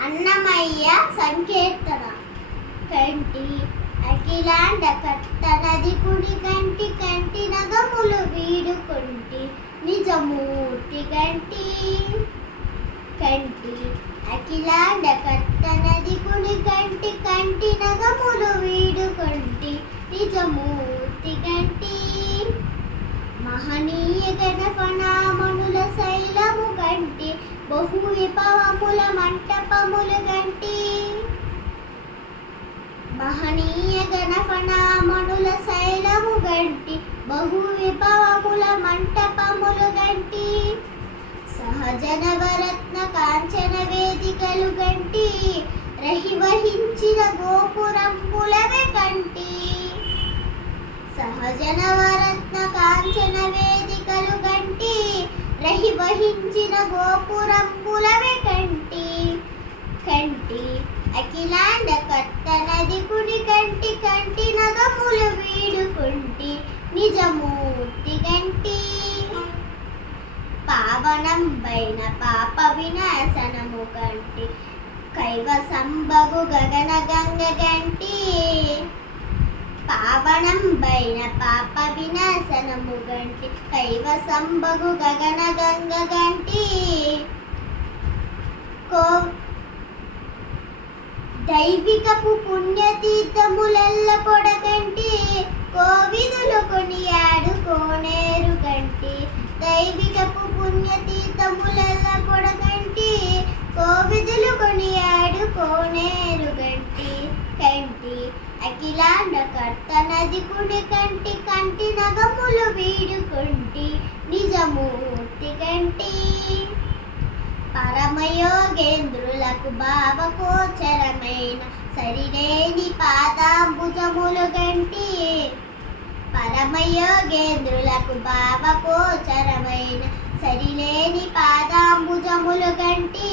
అన్నమయ్య సంకీర్తన కంటి అఖిలాండ కట్టనది కుడి కంటి కంటి నగములు వీడుకుంటి నిజమూర్తి కంటి కంటి అఖిలాండ కట్టనది కుడి కంటి కంటి నగములు వీడుకుంటి నిజమూర్తి కంటి మహనీయ గణపనామనుల శైలము కంటి బహు విభవముల మంటపముల కంటి మహనీయ గణపనామనుల శైలము గంటి బహు విభవముల మంటపములు గంటి సహజనవరత్న కాంచన వేదికలు గంటి రహివహించిన గోపురంబులవే కంటి సహజనవరత్న కాంచన వేదికలు గంటి రహివహించిన గోపురంబులవే కంటి కంటి అఖిలాండ కట్టనది కుడి కంటి కంటి నగములు వీడుకుంటి నిజమూర్తి కంటి పావనం బైన పాప వినాశనము కంటి కైవసంబగు గగన గంగ గంటి పావనం బైన పాప వినాశనము గంటి కైవసంబగు గగన గంగ గంటి దైవికపు పుణ్యతీర్థములెల్ల పొడగంటి కోవిదులు కొనియాడు కోనేరు గంటి దైవికపు పుణ్యతీర్థములెల్ల పొడగంటి కోవిదులు కొనియాడు కోనేరు గంటి కంటి అఖిలాండ కట్టనది కుడి కంటి కంటి నగములు వీడుకుంటి నిజమూర్తి కంటి పరమయోగేంద్రులకు భావగోచరమైన సరిలేని పాదాంబుజములు గంటి పరమయోగేంద్రులకు భావగోచరమైన సరిలేని పాదాంబుజములు గంటి